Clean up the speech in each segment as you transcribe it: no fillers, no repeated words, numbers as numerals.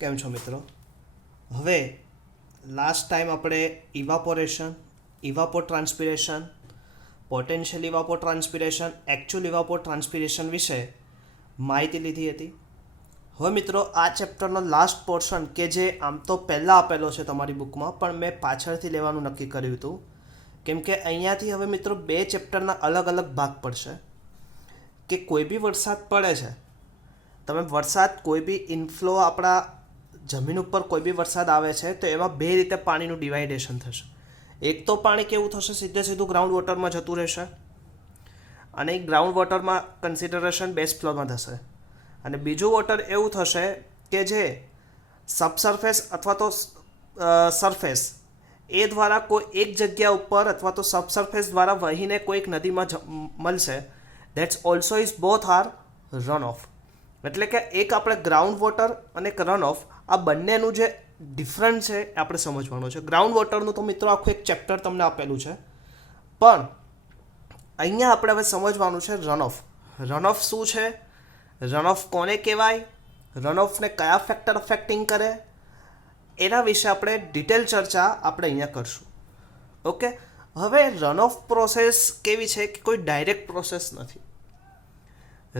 કેમ છો મિત્રો? હવે લાસ્ટ ટાઈમ આપણે ઇવાપોરેશન, ઇવાપોટ્રાન્સપિરેશન, પોટેન્શિયલ ઇવાપોટ્રાન્સપિરેશન, એકચ્યુઅલ ઇવાપોટ્રાન્સપિરેશન વિશે માહિતી લીધી હતી. હવે મિત્રો આ ચેપ્ટરનો લાસ્ટ પોર્શન કે જે આમ તો પહેલાં આપેલો છે તમારી બુકમાં, પણ મેં પાછળથી લેવાનું નક્કી કર્યું હતું કેમ કે અહીંયાથી હવે મિત્રો બે ચેપ્ટરના અલગ અલગ ભાગ પડશે. કે કોઈ બી વરસાદ પડે છે, તમે વરસાદ કોઈ બી ઇનફ્લો આપણા જમીન ઉપર કોઈ બી વરસાદ આવે છે તો એમાં બે રીતે પાણીનું ડિવાઇડેશન થશે. એક તો પાણી કેવું થશે, સીધું ગ્રાઉન્ડ વોટરમાં જતું રહેશે અને એ ગ્રાઉન્ડ વોટરમાં કન્સિડરેશન બેઝ ફ્લોમાં થશે. અને બીજું વોટર એવું થશે કે જે સબસર્ફેસ અથવા તો સરફેસ એ દ્વારા કોઈ એક જગ્યા ઉપર અથવા તો સબસર્ફેસ દ્વારા વહીને કોઈક નદીમાં મળશે. That's also is both are run of. એટલે કે એક આપણે ગ્રાઉન્ડ વોટર અને એક રન ઓફ, આ બંનેનું જે ડિફરન્સ છે એ આપણે સમજવાનું છે. ગ્રાઉન્ડ વોટરનું તો મિત્રો આખું એક ચેપ્ટર તમને આપેલું છે, પણ અહીંયા આપણે હવે સમજવાનું છે રન ઓફ. રન ઓફ શું છે, રન ઓફ કોને કહેવાય, રન ઓફને કયા ફેક્ટર અફેક્ટિંગ કરે, એના વિશે આપણે ડિટેલ ચર્ચા આપણે અહીંયા કરશું. ઓકે. હવે રન ઓફ પ્રોસેસ કેવી છે કે કોઈ ડાયરેક્ટ પ્રોસેસ નથી.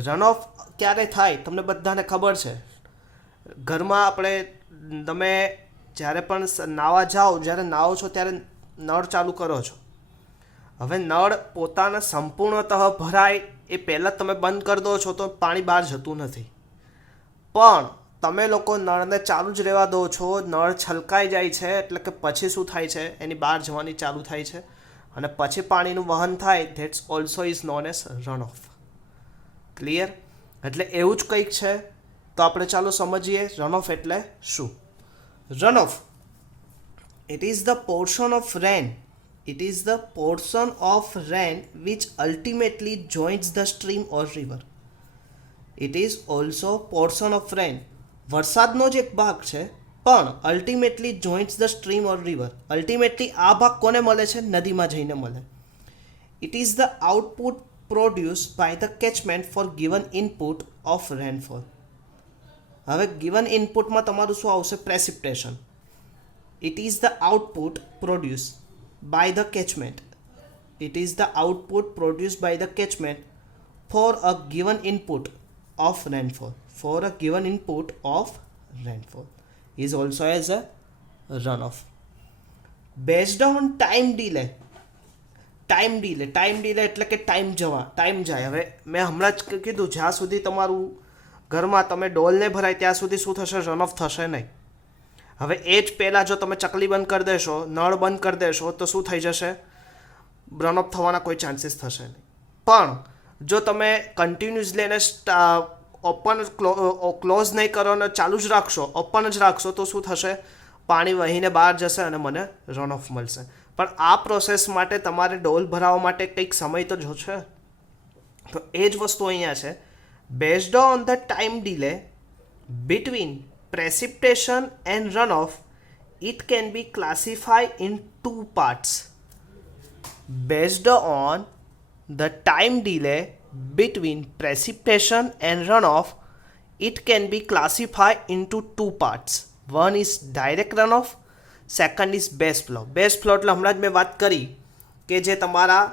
રન ઓફ ક્યારે થાય તમને બધાને ખબર છે. ઘરમાં આપણે તમે જ્યારે પણ નાહવા જાઓ, જ્યારે નાહો છો ત્યારે નળ ચાલુ કરો છો. હવે નળ પોતાના સંપૂર્ણતઃ ભરાય એ પહેલાં તમે બંધ કરી દો છો તો પાણી બહાર જતું નથી. પણ તમે લોકો નળને ચાલુ જ રહેવા દો છો, નળ છલકાઈ જાય છે એટલે કે પછી શું થાય છે, એની બહાર જવાની ચાલુ થાય છે અને પછી પાણીનું વહન થાય. That's also is known as run off. Clear? એટલે એવું જ કંઈક છે. તો આપણે ચાલો સમજીએ રન ઓફ એટલે શું. Run of, it is the portion of rain, it is the portion of rain which ultimately joins the stream or river. It is also portion of rain, વરસાદનો જ એક ભાગ છે પણ ultimately joints the stream or river. Ultimately આ ભાગ કોને મળે છે? નદીમાં જઈને મળે. It is the output produced by the catchment for given input of rainfall. હવે ગિવન ઇનપુટમાં તમારું શું આવશે? Precipitation. It is the output produce by the catchment. It is the output produce by the catchment for a given input of rainfall. For a given input of rainfall is also as a runoff. Based on time delay. Time delay એટલે કે time જાય. હવે મેં હમણાં જ કીધું, જ્યાં સુધી તમારું ઘરમાં તમે ડોલને ભરાય ત્યાં સુધી શું થશે? રન ઓફ થશે નહીં. હવે એ જ પહેલાં જો તમે ચકલી બંધ કરી દેશો, નળ બંધ કરી દેશો તો શું થઈ જશે? રન ઓફ થવાના કોઈ ચાન્સીસ થશે નહીં. પણ જો તમે કન્ટિન્યુઅસલી એને ઓપન ક્લોઝ નહીં કરો અને ચાલુ જ રાખશો, ઓપન જ રાખશો તો શું થશે? પાણી વહીને બહાર જશે અને મને રન ઓફ મળશે. પણ આ પ્રોસેસ માટે તમારે ડોલ ભરાવવા માટે કંઈક સમય તો જોશે. તો એ જ વસ્તુ અહીંયા છે. Based on the time delay between precipitation and run off, it can be classify in two parts. Based on the time delay between precipitation and runoff, it can be classified into two parts. One is direct runoff, second is base flow. Base flow એટલે હમણાં જ મેં વાત કરી કે જે તમારા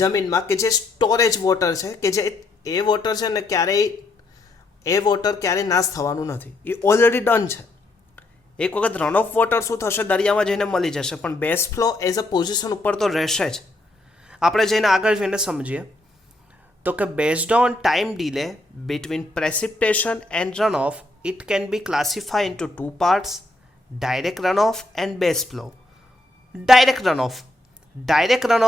જમીનમાં કે જે સ્ટોરેજ વોટર છે, કે જે એ વોટર છે ને ક્યારેય નાશ થવાનું નથી, એ ઓલરેડી ડન છે. એક વખત રન ઓફ વોટર શું થશે? દરિયામાં જઈને મળી જશે. પણ base flow as a position ઉપર તો રહેશે જ. આપણે જઈને આગળ જઈને સમજીએ તો કે based on time delay between precipitation and run off, it can be classify into two parts, direct run off and base flow. Direct run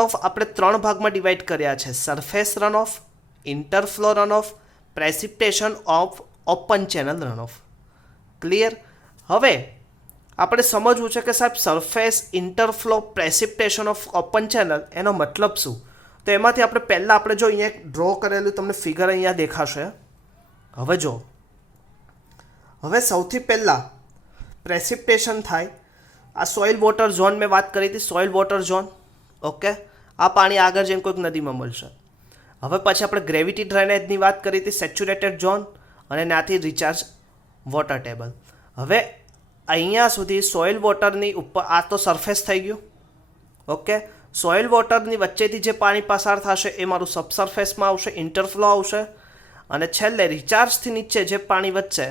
off આપણે ત્રણ ભાગમાં ડિવાઈડ કર્યા છે: surface run off, interflow run off, precipitation of open channel run off. Clear? હવે આપણે સમજવું છે કે સાહેબ surface, interflow, precipitation of open channel, એનો મતલબ શું? તો એમાંથી આપણે પહેલાં જો અહીંયા ડ્રો કરેલું તમને ફિગર અહીંયા દેખાશે. હવે જો, હવે સૌથી પહેલાં પ્રેસિપિટેશન થાય. આ સોઇલ વોટર ઝોન મેં વાત કરી હતી, સોઇલ વોટર ઝોન. ઓકે. આ પાણી આગળ જઈને કોઈક નદીમાં મળશે. હવે પછી આપણે ગ્રેવિટી ડ્રેનેજની વાત કરી હતી, સેચ્યુરેટેડ ઝોન, અને ત્યાંથી રિચાર્જ વોટર ટેબલ. હવે અહીંયા સુધી સોઇલ વોટરની ઉપર આ તો સરફેસ થઈ ગયું. ઓકે, સોઇલ વોટરની વચ્ચેથી જે પાણી પસાર થશે એ મારું સબસર્ફેસમાં આવશે, ઇન્ટરફ્લો આવશે. અને છેલ્લે રિચાર્જથી નીચે જે પાણી વધશે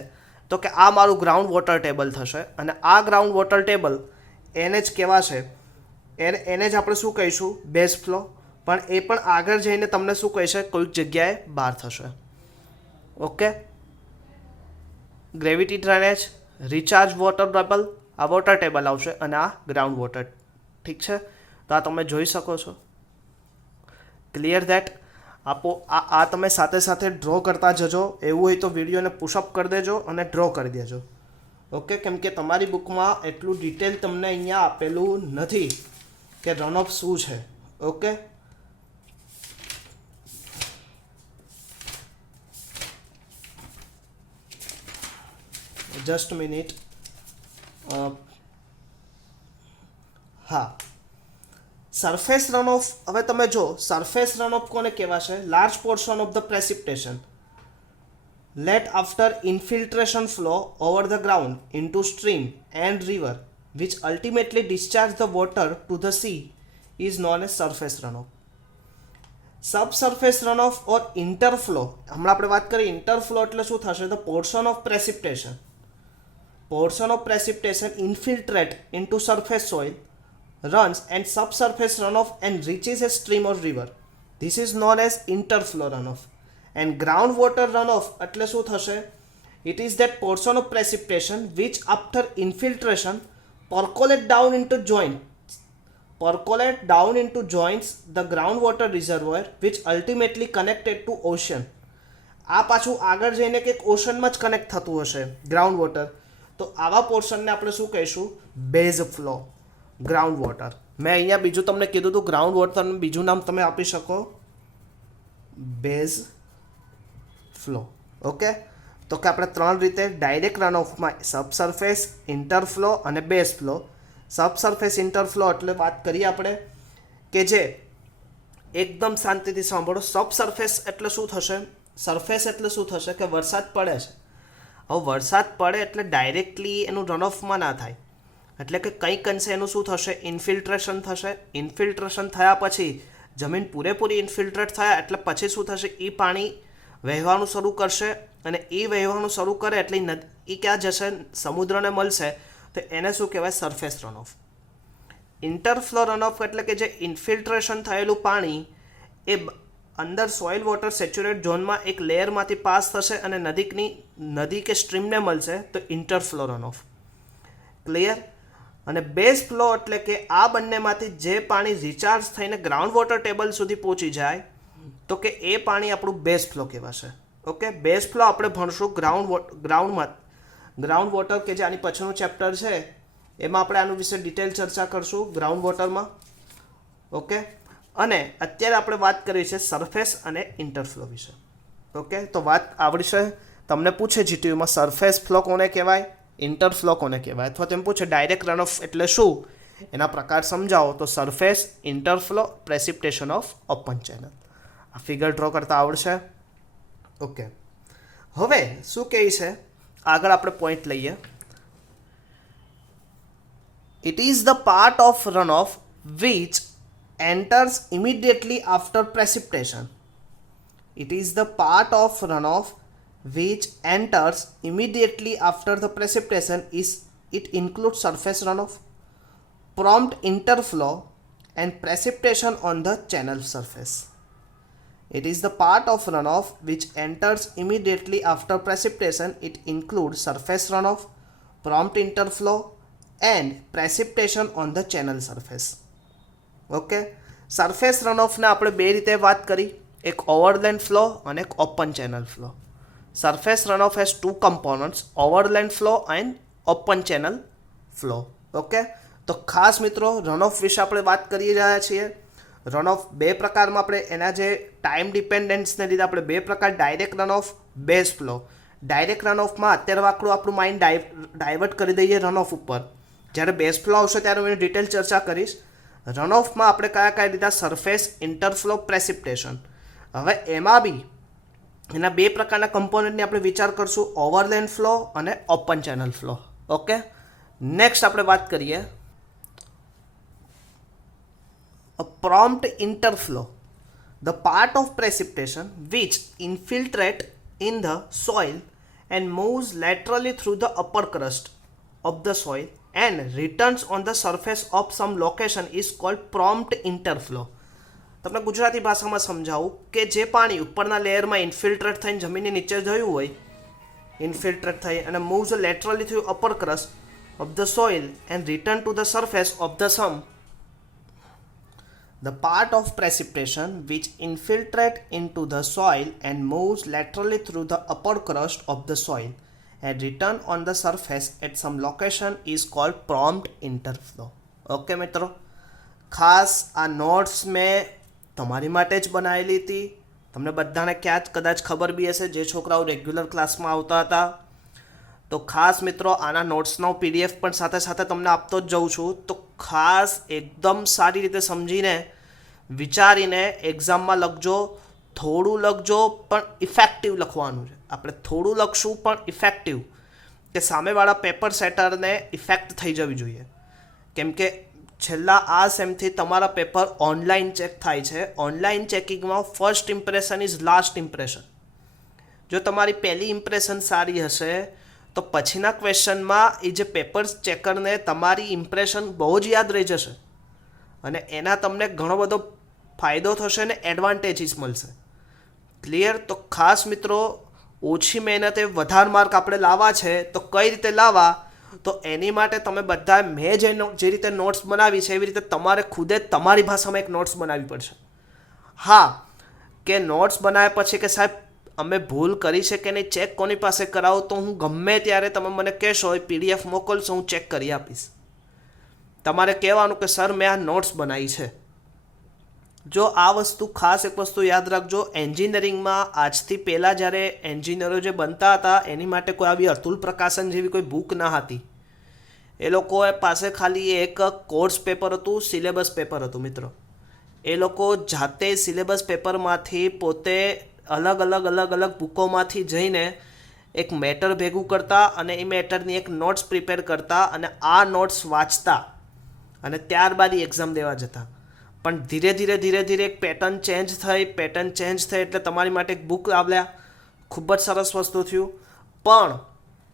તો કે આ મારું ગ્રાઉન્ડ વોટર ટેબલ થશે. અને આ ગ્રાઉન્ડ વોટર ટેબલ એને જ કહેવાશે, એને જ આપણે શું કહીશું, બેઝ ફ્લો. પણ એ પણ આગળ જઈને તમને શું કહેશે, કોઈક જગ્યાએ બહાર થશે. Okay, gravity drainage, recharge water table, આ વોટર ટેબલ આવશે અને આ ગ્રાઉન્ડ વોટર. ઠીક છે, તો આ તમે જોઈ શકો છો. Clear that? આ તમે સાથે સાથે ડ્રો કરતા જજો. એવું હોય તો વિડીયોને પુશઅપ કરી દેજો અને ડ્રો કરી દેજો. ઓકે, કેમ કે તમારી બુકમાં એટલું ડિટેલ તમને અહીંયા આપેલું નથી કે રન ઓફ શું છે. Okay, just minute. હા, સરફેસ રન ઓફ. હવે તમે જો સરફેસ રન ઓફ કોને કહેવાશે? Large portion of the precipitation let after infiltration flow over the ground into stream and river which ultimately discharge the water to the sea is known as surface runoff. Subsurface runoff or interflow, હમણાં આપણે વાત કરીએ interflow એટલે શું થશે? The portion of precipitation infiltrate into surface soil, runs and subsurface runoff and reaches a stream or river. This is known as interflow runoff. And groundwater runoff એટલે શું થશે? It is that portion of precipitation which after infiltration percolate down into joints the groundwater reservoir which ultimately connected to ocean. આ પાછું આગળ જઈને કંઈક ઓશનમાં જ connect થતું હશે ગ્રાઉન્ડ વોટર. તો આવા પોર્શનને આપણે શું કહીશું? Base flow, ground water. મેં અહીંયા બીજું તમને કીધું હતું, ગ્રાઉન્ડ વોટરનું બીજું નામ તમે આપી શકો બેઝ ફ્લો. ઓકે, તો કે આપણે ત્રણ રીતે ડાયરેક્ટ રન ઓફમાં સબસર્ફેસ, ઇન્ટરફ્લો અને બેઝ ફ્લો. સબસર્ફેસ ઇન્ટરફ્લો એટલે વાત કરીએ આપણે કે જે એકદમ શાંતિથી સાંભળો. સબસર્ફેસ એટલે શું થશે? સરફેસ એટલે શું થશે કે વરસાદ પડે છે. હવે વરસાદ પડે એટલે ડાયરેક્ટલી એનું રન ઓફમાં ના થાય, એટલે કે કંઈક અંશે એનું શું થશે? ઇન્ફિલ્ટ્રેશન થશે. ઇન્ફિલ્ટ્રેશન થયા પછી જમીન પૂરેપૂરી ઇન્ફિલ્ટ્રેટ થયા એટલે પછી શું થશે? એ પાણી વહેવાનું શરૂ કરશે અને એ વહેવાનું શરૂ કરે એટલે એ ક્યાં જશે? સમુદ્રને મળશે. તો એને શું કહેવાય? સરફેસ રનઓફ. ઇન્ટરફ્લો રનઓફ એટલે કે જે ઇન્ફિલ્ટ્રેશન થયેલું પાણી એ અંદર સોઇલ વોટર સેચ્યુરેટ ઝોનમાં એક લેયરમાંથી પાસ થશે અને નદી કે સ્ટ્રીમને મળશે. તો ઇન્ટરફ્લો રનઓફ. ક્લિયર? અને બેઝ ફ્લો એટલે કે આ બંનેમાંથી જે પાણી રિચાર્જ થઈને ગ્રાઉન્ડ વોટર ટેબલ સુધી પહોંચી જાય તો કે એ પાણી આપણું બેઝ ફ્લો કહેવાશે. ઓકે, બેઝ ફ્લો આપણે ભણશું ગ્રાઉન્ડ વોટર કે જે આની પછીનું ચેપ્ટર છે એમાં આપણે આનું વિશે ડિટેલ ચર્ચા કરશું ગ્રાઉન્ડ વોટરમાં. ઓકે, અને અત્યારે આપણે વાત કરી છે સરફેસ અને ઇન્ટરફ્લો વિશે. ઓકે, તો વાત આવડશે. તમને પૂછે જીટીયુમાં સરફેસ ફ્લો કોને કહેવાય, ઇન્ટરફ્લો કોને કહેવાય, અથવા તેમ પૂછે ડાયરેક્ટ રન ઓફ એટલે શું, એના પ્રકાર સમજાવો. તો surface, interflow, precipitation of open channel. આ ફિગર ડ્રો કરતા આવડશે. ઓકે, હવે શું કહે છે આગળ આપણે પોઈન્ટ લઈએ. It is the part of run of which enters immediately after precipitation. It is the part of runoff which enters immediately after the precipitation. It includes surface runoff, prompt interflow and precipitation on the channel surface. It is the part of runoff which enters immediately after precipitation. It includes surface runoff, prompt interflow and precipitation on the channel surface. Okay, surface રનઓફને આપણે બે રીતે વાત કરી, એક ઓવરલેન્ડ flow અને એક open channel flow. Surface runoff has two components, overland flow and open channel flow. Okay, તો ખાસ મિત્રો રનઓફ વિશે આપણે વાત કરી રહ્યા છીએ. રનઓફ બે પ્રકારમાં આપણે એના જે ટાઈમ ડિપેન્ડન્સને લીધે આપણે બે પ્રકાર, ડાયરેક્ટ રનઓફ, બેઝ ફ્લો. ડાયરેક્ટ રનઓફમાં અત્યારે આપણું માઇન્ડ ડાયવર્ટ કરી દઈએ રનઓફ ઉપર. જ્યારે બેઝ ફ્લો આવશે ત્યારે હું એની ડિટેલ ચર્ચા કરીશ. રનઓફમાં આપણે કયા લીધા? Surface, interflow, precipitation. હવે એમાં બી એના બે પ્રકારના કમ્પોનન્ટની આપણે વિચાર કરશું, ઓવરલેન્ડ ફ્લો અને open channel flow. Okay, next આપણે વાત કરીએ a prompt interflow, the part of precipitation which infiltrate in the soil and moves laterally through the upper crust of the soil and returns on the surface of some location is called prompt interflow. તમને ગુજરાતી ભાષામાં સમજાવું કે જે પાણી ઉપરના લેયરમાં ઇન્ફિલ્ટ્રેટ થઈને જમીનની નીચે જયું હોય, ઇન્ફિલ્ટ્રેટ થઈ અને moves laterally through upper crust of the soil and return to the surface of the sum, the part of precipitation which infiltrate into the soil and moves laterally through the upper crust of the soil and return on the surface at some location is called prompt interflow. Okay મિત્રો, ખાસ આ notes મેં તમારી માટે જ બનાવેલી હતી. તમને બધાને કદાચ ખબર બી હશે જે છોકરાઓ રેગ્યુલર ક્લાસમાં આવતા હતા. તો ખાસ મિત્રો આના નોટ્સનો પીડીએફ પણ સાથે સાથે તમને આપતો જ જઉં છું. તો ખાસ એકદમ સારી રીતે સમજીને વિચારીને એક્ઝામમાં લખજો. થોડું લખજો પણ ઇફેક્ટિવ લખવાનું છે. આપણે થોડું લખશું પણ ઇફેક્ટિવ, કે સામેવાળા પેપર સેટરને ઇફેક્ટ થઈ જવી જોઈએ. કેમ કે છેલ્લા આ સેમથી તમારા પેપર ઓનલાઈન ચેક થાય છે. ઓનલાઈન ચેકિંગમાં first impression is last impression. જો તમારી પહેલી ઇમ્પ્રેશન સારી હશે તો પછીના ક્વેશ્ચનમાં એ જે પેપર ચેકરને તમારી ઇમ્પ્રેશન બહુ જ યાદ રહી જશે અને એના તમને ઘણો બધો ફાયદો થશે ને એડવાન્ટેજીસ મળશે. ક્લિયર? તો ખાસ મિત્રો, ઓછી મહેનતે વધારે માર્ક આપણે લાવવા છે તો કઈ રીતે લાવવા, તો એની માટે તમે બધા મેં જે રીતે નોટ્સ બનાવી છે એવી રીતે તમારે ખુદે તમારી ભાષામાં એક નોટ્સ બનાવવી પડશે. હા, કે નોટ્સ બનાવ્યા પછી કે સાહેબ અમે ભૂલ કરી છે કે નહીં, ચેક કોની પાસે કરાવો, તો હું ગમે ત્યારે તમે મને કહેશો એ પીડીએફ મોકલશો, હું ચેક કરી આપીશ. તમારે કહેવાનું કે સર મેં આ નોટ્સ બનાવી છે. જો આ વસ્તુ ખાસ એક વસ્તુ યાદ રાખજો, એન્જિનિયરિંગમાં આજથી પહેલાં જ્યારે એન્જિનિયરો જે બનતા હતા એની માટે કોઈ આવી અતુલ પ્રકાશન જેવી કોઈ બુક ન હતી. એ લોકો પાસે ખાલી એક કોર્સ પેપર હતું, સિલેબસ પેપર હતું. મિત્રો એ લોકો જાતે સિલેબસ પેપરમાંથી પોતે અલગ અલગ બુકોમાંથી જઈને એક મેટર ભેગું કરતા અને એ મેટરની એક નોટ્સ પ્રિપેર કરતા અને આ નોટ્સ વાંચતા અને ત્યારબાદ એક્ઝામ દેવા જતા. પણ ધીરે ધીરે એક પેટર્ન ચેન્જ થઈ એટલે તમારી માટે એક બુક આવ્યા. ખૂબ જ સરસ વસ્તુ થયું. પણ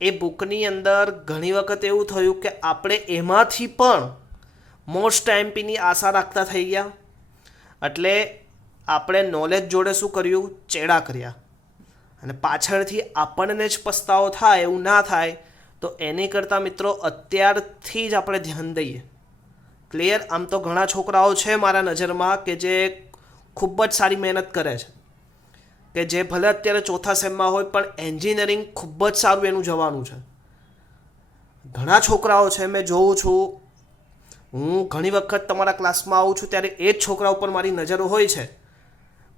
એ બુકની અંદર ઘણી વખત એવું થયું કે આપણે એમાંથી પણ મોસ્ટ એમપીની આશા રાખતા થઈ ગયા. એટલે આપણે નોલેજ જોડે શું કર્યું, ચેડા કર્યા. અને પાછળથી આપણને જ પસ્તાવો થાય એવું ના થાય તો એની કરતાં મિત્રો અત્યારથી જ આપણે ધ્યાન દઈએ. ક્લિયર? આમ તો ઘણા છોકરાઓ છે મારા નજરમાં કે જે ખૂબ જ સારી મહેનત કરે છે, કે જે ભલે અત્યારે ચોથા સેમમાં હોય પણ એન્જિનિયરિંગ ખૂબ જ સારું એનું જવાનું છે. ઘણા છોકરાઓ છે મેં જોઉં છું. હું ઘણી વખત તમારા ક્લાસમાં આવું છું ત્યારે એ જ છોકરા ઉપર મારી નજર હોય છે.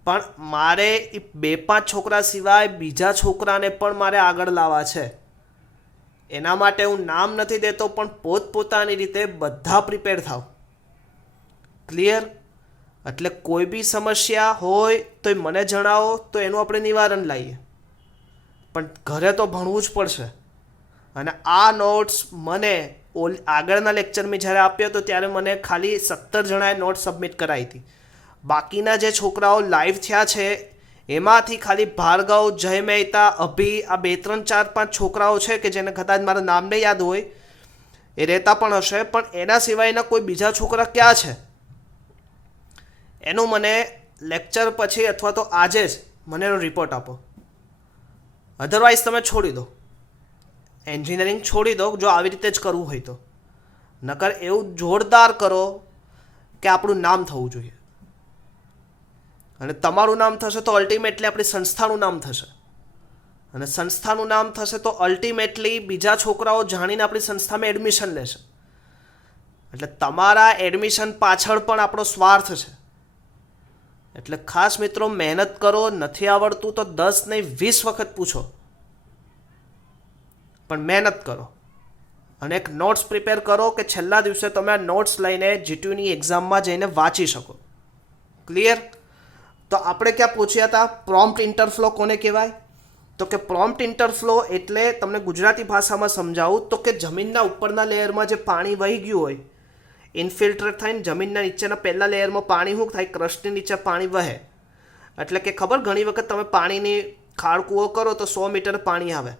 પણ મારે એ 2-5 છોકરા સિવાય બીજા છોકરાને પણ મારે આગળ લાવવા છે. એના માટે હું નામ નથી દેતો પણ પોતપોતાની રીતે બધા પ્રિપેર થાવ. ક્લિયર? એટલે કોઈ બી સમસ્યા હોય તો મને જણાવો, તો એનું આપણે નિવારણ લાવીએ. પણ ઘરે તો ભણવું જ પડશે. અને આ નોટ્સ મને આગળના લેક્ચરમાં જ્યારે આપ્યો હતો ત્યારે મને ખાલી 17 જણાએ નોટ્સ સબમિટ કરાવી હતી. બાકીના જે છોકરાઓ લાઈવ થયા છે એમાંથી ખાલી ભાર્ગવ, જય મહેતા, અભી, આ 2, 3, 4, 5 છોકરાઓ છે કે જેને કદાચ મારા નામ નહીં યાદ હોય, એ રહેતા પણ હશે. પણ એના સિવાયના કોઈ બીજા છોકરા ક્યાં છે એનું મને લેક્ચર પછી અથવા તો આજે જ મને એનો રિપોર્ટ આપો. અધરવાઇઝ તમે છોડી દો, એન્જિનિયરિંગ છોડી દો જો આવી રીતે જ કરવું હોય તો. નકર એવું જોરદાર કરો કે આપણું નામ થવું જોઈએ. અને તમારું નામ થશે તો અલ્ટિમેટલી આપણી સંસ્થાનું નામ થશે. અને સંસ્થાનું નામ થશે તો અલ્ટિમેટલી બીજા છોકરાઓ જાણીને આપણી સંસ્થામાં એડમિશન લેશે. એટલે તમારા એડમિશન પાછળ પણ આપણો સ્વાર્થ છે. એટલે ખાસ મિત્રો મહેનત કરો. નથી આવડતું તો 10 નહીં 20 વખત પૂછો, પણ મહેનત કરો. અને એક નોટ્સ પ્રિપેર કરો કે છેલ્લા દિવસે તમે આ નોટ્સ લઈને જીટીયુની એક્ઝામમાં જઈને વાંચી શકો. ક્લિયર? તો આપણે ક્યાં પૂછ્યા હતા, પ્રોમ્પ્ટ ઇન્ટરફ્લો કોને કહેવાય? તો કે પ્રોમ્પ્ટ ઇન્ટરફ્લો એટલે તમને ગુજરાતી ભાષામાં સમજાવું તો કે જમીનના ઉપરના લેયરમાં જે પાણી વહી ગયું હોય, ઇન્ફિલ્ટ્રેટ થઈને જમીનના નીચેના પહેલા લેયરમાં પાણી શું થાય, ક્રસ્ટની નીચે પાણી વહે. એટલે કે ખબર, ઘણી વખત તમે પાણીની ખાળકૂવો કરો તો 100 મીટર પાણી આવે.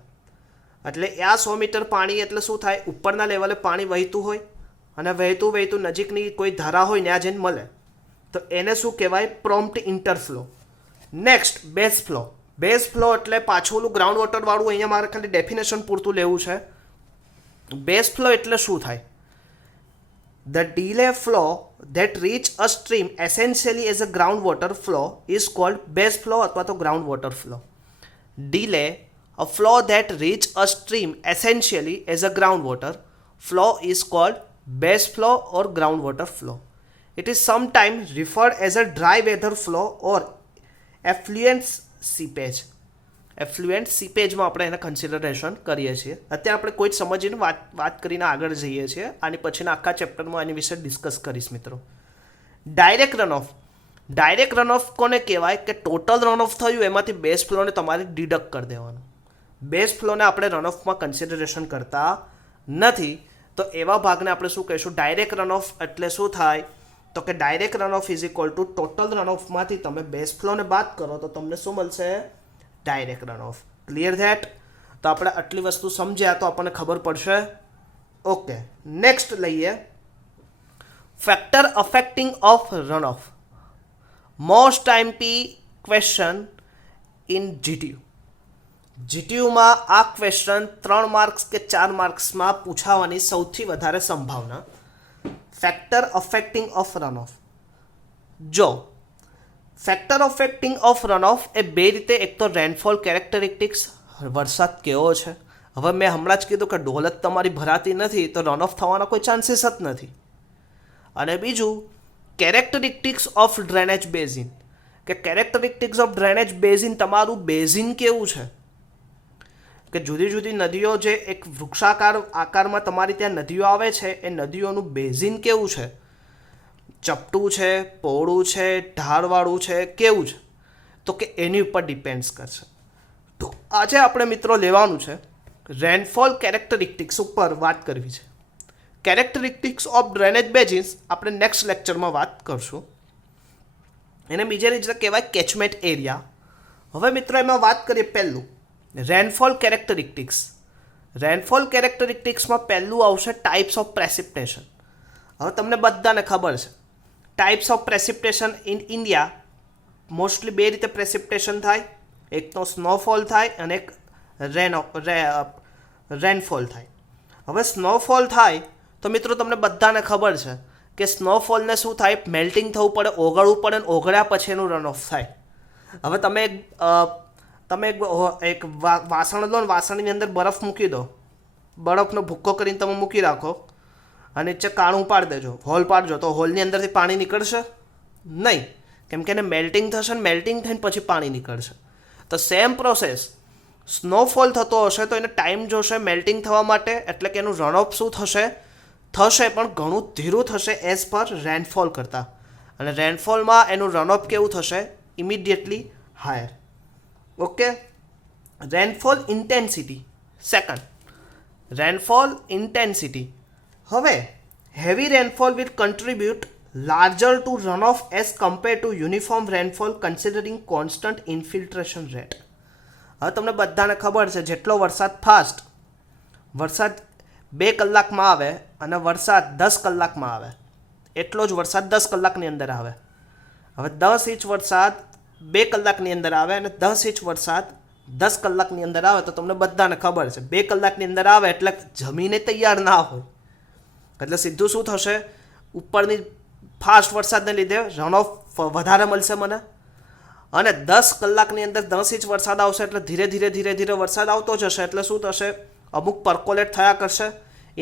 એટલે આ 100 મીટર પાણી એટલે શું થાય, ઉપરના લેવલે પાણી વહેતું હોય અને વહેતું વહેતું નજીકની કોઈ ધારા હોય ત્યાં જઈને મળે, તો એને શું કહેવાય, prompt interflow. Next, base flow. Base flow એટલે પાછું ઓલું ગ્રાઉન્ડ વોટરવાળું, અહીંયા મારે ખાલી ડેફિનેશન પૂરતું લેવું છે. બેઝ ફ્લો એટલે શું થાય, the delay flow that reach a stream essentially as a groundwater flow is called base flow અથવા તો groundwater flow. Delay, a flow that reach a stream essentially as a groundwater flow is called base flow or groundwater flow. It is sometimes referred as a dry weather flow or effluent seepage. Effluent સીપેજમાં આપણે એને consideration કરીએ છીએ. અત્યારે આપણે કોઈ જ સમજીને વાત કરીને આગળ જઈએ છીએ. આની પછીના આખા ચેપ્ટરમાં આની વિશે ડિસ્કસ કરીશ મિત્રો. Direct run of. Direct run of કોને કહેવાય કે ટોટલ રન ઓફ થયું એમાંથી બેઝ ફ્લોને તમારે ડિડક્ટ કરી દેવાનું. બેઝ ફ્લોને આપણે રન ઓફમાં કન્સિડરેશન કરતા નથી, તો એવા ભાગને આપણે શું કહીશું, ડાયરેક્ટ રન ઓફ. એટલે શું થાય તો કે direct run off is equal to total run ઓફમાંથી તમે બેઝ ફ્લોને બાદ કરો તો તમને શું મળશે, direct run off. Clear that? તો આપણે આટલી વસ્તુ સમજ્યા તો આપણને ખબર પડશે. ઓકે, નેક્સ્ટ લઈએ, factor affecting of run off. Most IMP question in GTU. જીટીયુમાં આ ક્વેશ્ચન 3 માર્ક્સ કે 4 માર્ક્સમાં પૂછાવાની સૌથી વધારે સંભાવના. Factor affecting of run off. જો factor affecting of run off એ બે રીતે, એક તો રેનફોલ કેરેક્ટરિસ્ટિક્સ, વરસાદ કેવો છે. હવે મેં હમણાં જ કીધું કે ડોલત તમારી ભરાતી નથી તો રન ઓફ થવાના કોઈ ચાન્સીસ જ નથી. અને બીજું કેરેક્ટરિસ્ટિક્સ ઓફ ડ્રેનેજ બેઝિન, કે કેરેક્ટરિસ્ટિક્સ ઓફ ડ્રેનેજ બેઝિન, તમારું બેઝિન કેવું છે, કે જુદી જુદી નદીઓ જે એક વૃક્ષાકાર આકારમાં તમારી ત્યાં નદીઓ આવે છે એ નદીઓનું બેઝિન કેવું છે, ચપટું છે, પહોળું છે, ઢાળવાળું છે, કેવું છે, તો કે એની ઉપર ડિપેન્ડ્સ કરશે. તો આજે આપણે મિત્રો લેવાનું છે રેનફોલ કેરેક્ટરિસ્ટિક્સ ઉપર વાત કરવી છે. કેરેક્ટરિસ્ટિક્સ ઓફ ડ્રેનેજ બેઝિન્સ આપણે નેક્સ્ટ લેક્ચરમાં વાત કરશું. એને બીજી રીતે કહેવાય કેચમેન્ટ એરિયા. હવે મિત્રો એમાં વાત કરીએ પહેલું રેનફોલ કેરેક્ટરિસ્ટિક્સ. રેનફોલ કેરેક્ટરિસ્ટિક્સમાં પહેલું આવશે ટાઈપ્સ ઓફ પ્રેસિપિટેશન. હવે તમને બધાને ખબર છે types of precipitation in India mostly બે રીતે પ્રેસિપિટેશન થાય. એક તો સ્નોફોલ થાય અને એક રેનફોલ થાય. હવે સ્નોફોલ થાય તો મિત્રો તમને બધાને ખબર છે કે સ્નોફોલને શું થાય, મેલ્ટિંગ થવું પડે, ઓગળવું પડે, અને ઓગળ્યા પછી એનું રન ઓફ થાય. હવે તમે એક વાસણ લો ને વાસણની અંદર બરફ મૂકી દો, બરફનો ભૂક્કો કરીને તમે મૂકી રાખો અને નીચે કાણું પાડી દેજો, હોલ પાડજો, તો હોલની અંદરથી પાણી નીકળશે નહીં, કેમ કે એને મેલ્ટિંગ થશે ને મેલ્ટિંગ થઈને પછી પાણી નીકળશે. તો સેમ પ્રોસેસ, સ્નોફોલ થતો હશે તો એને ટાઈમ જોશે મેલ્ટિંગ થવા માટે, એટલે કે એનું રન ઓફ શું થશે, પણ ઘણું ધીરું થશે એઝ પર રેનફોલ કરતાં. અને રેનફોલમાં એનું રન ઓફ કેવું થશે, immediately higher. Okay, rainfall intensity. Second, rainfall intensity. હવે heavy rainfall will contribute larger to run off as compare to uniform rainfall considering constant infiltration rate. હવે તમને બધાને ખબર છે જેટલો વરસાદ 2 કલાકમાં આવે અને વરસાદ 10 કલાકમાં આવે એટલો જ વરસાદ 10 કલાકની અંદર આવે. હવે 10 ઇંચ વરસાદ 2 કલાકની અંદર આવે અને 10 ઇંચ વરસાદ 10 કલાકની અંદર આવે તો તમને બધાને ખબર છે 2 કલાકની અંદર આવે એટલે જમીને તૈયાર ના હોય, એટલે સીધું શું થશે, ઉપરની ફાસ્ટ વરસાદને લીધે રન ઓફ વધારે મળશે મને. અને 10 કલાકની અંદર 10 ઇંચ વરસાદ આવશે એટલે ધીરે ધીરે વરસાદ આવતો જશે, એટલે શું થશે, અમુક પર્કોલેટ થયા કરશે,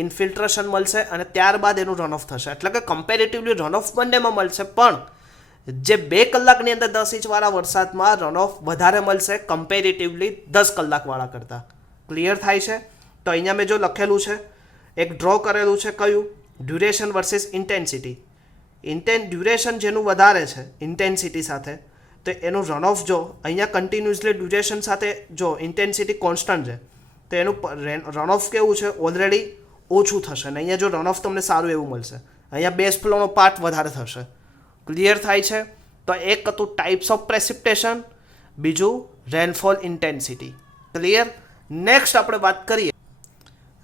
ઇન્ફિલ્ટ્રેશન મળશે અને ત્યારબાદ એનું રન ઓફ થશે. એટલે કે કમ્પેરેટિવલી રન ઓફ બંનેમાં મળશે, પણ જે 2 કલાકની અંદર 10 ઇંચવાળા વરસાદમાં રન ઓફ વધારે મળશે કમ્પેરેટિવલી 10 કલાકવાળા કરતાં. ક્લિયર થાય છે? તો અહીંયા મેં જો લખેલું છે, એક ડ્રો કરેલું છે, કયું, ડ્યુરેશન વર્સિસ ઇન્ટેન્સિટી. ડ્યુરેશન જેનું વધારે છે ઇન્ટેન્સિટી સાથે, તો એનું રન ઓફ જો અહીંયા કન્ટિન્યુઅસલી ડ્યુરેશન સાથે જો ઇન્ટેન્સિટી કોન્સ્ટન્ટ છે તો એનું રન ઓફ કેવું છે ઓલરેડી ઓછું થશે અને અહીંયા જો રન ઓફ તમને સારું એવું મળશે. અહીંયા બેઝ ફ્લોનો પાર્ટ વધારે થશે. ક્લિયર થાય છે? તો એક હતું ટાઈપ્સ ઓફ પ્રેસિપિટેશન, બીજું રેનફોલ ઇન્ટેન્સિટી. ક્લિયર? નેક્સ્ટ આપણે વાત કરીએ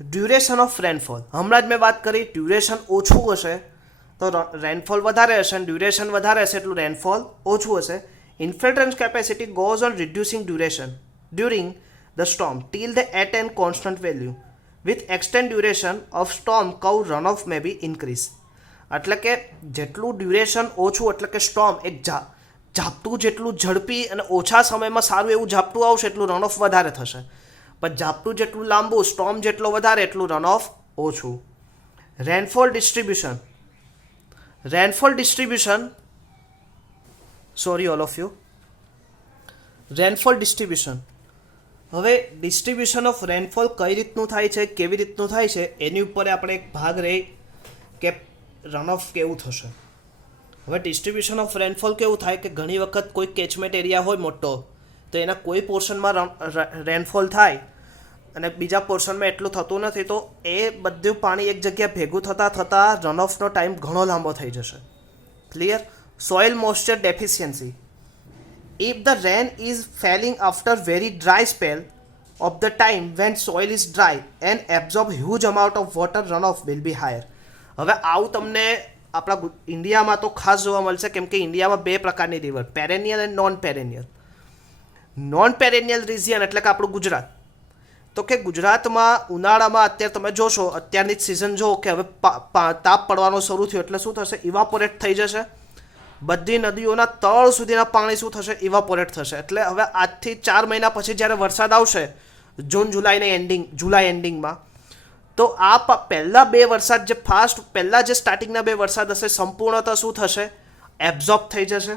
ડ્યુરેશન ઓફ રેનફોલ. હમણાં જ મેં વાત કરી ડ્યુરેશન ઓછું હશે તો રેનફોલ વધારે હશે અને ડ્યુરેશન વધારે હશે એટલું રેનફોલ ઓછું હશે. Infiltration capacity goes on reducing duration during the storm till the attain constant value with extend duration of storm કવ run off may be increase. એટલે કે જેટલું ડ્યુરેશન ઓછું એટલે કે સ્ટોર્મ એક ઝાપટું જેટલું ઝડપી અને ઓછા સમયમાં સારું એવું ઝાપટું આવશે એટલું રન ઓફ વધારે થશે. પણ ઝાપટું જેટલું લાંબુ સ્ટોર્મ જેટલો વધારે એટલું રન ઓફ ઓછું. Rainfall distribution sorry all of you. Rainfall distribution. હવે ડિસ્ટ્રીબ્યુશન ઓફ રેનફોલ કઈ રીતનું થાય છે, કેવી રીતનું થાય છે એની ઉપર આપણે એક ભાગ રહી કે રન ઓફ કેવું થશે. હવે ડિસ્ટ્રીબ્યુશન ઓફ રેનફોલ કેવું થાય કે ઘણી વખત કોઈ કેચમેન્ટ એરિયા હોય મોટો તો એના કોઈ પોર્શનમાં રેનફોલ થાય અને બીજા પોર્શનમાં એટલું થતું નથી તો એ બધું પાણી એક જગ્યાએ ભેગું થતાં રન ઓફનો ટાઈમ ઘણો લાંબો થઈ જશે. Clear? Soil moisture deficiency. If the rain is falling after very dry spell of the time when soil is dry and absorb huge amount of water, runoff will be higher. હવે આવું તમને આપણા ઇન્ડિયામાં તો ખાસ જોવા મળશે કેમ કે ઇન્ડિયામાં બે પ્રકારની રિવર પેરેનિયલ અને નોન પેરેનિયલ. નોન પેરેનિયલ રિજિયન એટલે કે આપણું ગુજરાત. તો કે ગુજરાતમાં ઉનાળામાં અત્યારે તમે જોશો અત્યારની જ સિઝન જો કે હવે તાપ પડવાનો શરૂ થયો એટલે શું થશે ઇવાપોરેટ થઈ જશે. બધી નદીઓના તળ સુધીના પાણી શું થશે ઇવાપોરેટ થશે. એટલે હવે આજથી 4 મહિના પછી જ્યારે વરસાદ આવશે જુલાઈ એન્ડિંગમાં તો આ પહેલાં બે વરસાદ જે પહેલાં જે સ્ટાર્ટિંગના બે વરસાદ હશે સંપૂર્ણતઃ શું થશે એબ્ઝોર્બ થઈ જશે.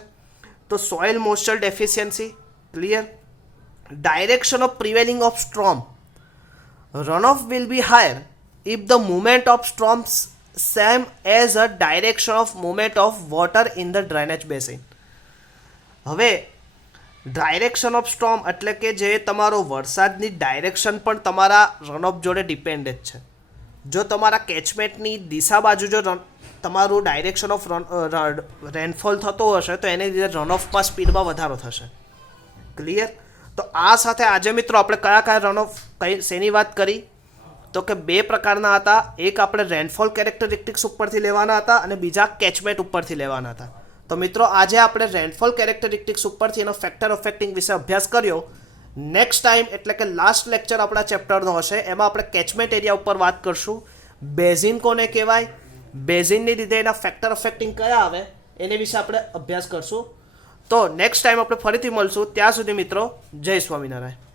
તો soil moisture deficiency. Clear? Direction of prevailing of storm. runoff will be higher if the movement of storms same as a direction of movement of water in the drainage basin. હવે direction of storm એટલે કે જે તમારો વરસાદની direction પણ તમારા રનઓફ જોડે depended છે. જો તમારા કેચમેન્ટની દિશા બાજુ જો તમારું ડાયરેક્શન ઓફ રેનફોલ થતો હશે તો એને લીધે રનઓફમાં સ્પીડમાં વધારો થશે. ક્લિયર? તો આ સાથે આજે મિત્રો આપણે કયા રનઓફ શેની વાત કરી તો કે બે પ્રકારના હતા. એક આપણે રેનફોલ કેરેક્ટરિસ્ટિક્સ ઉપરથી લેવાના હતા અને બીજા કેચમેન્ટ ઉપરથી લેવાના હતા. તો મિત્રો આજે આપણે રેનફોલ કેરેક્ટરિસ્ટિક્સ ઉપરથી એનો ફેક્ટર અફેક્ટિંગ વિશે અભ્યાસ કર્યો. નેક્સ્ટ ટાઈમ એટલે કે લાસ્ટ લેક્ચર આપણા ચેપ્ટરનો હશે એમાં આપણે કેચમેન્ટ એરિયા ઉપર વાત કરશું. બેઝિન કોને કહેવાય, બેઝિનની લીધે એના ફેક્ટર અફેક્ટિંગ કયા આવે એને વિશે આપણે અભ્યાસ કરશું. તો નેક્સ્ટ ટાઈમ આપણે ફરીથી મળશું. ત્યાં સુધી મિત્રો જય સ્વામિનારાયણ.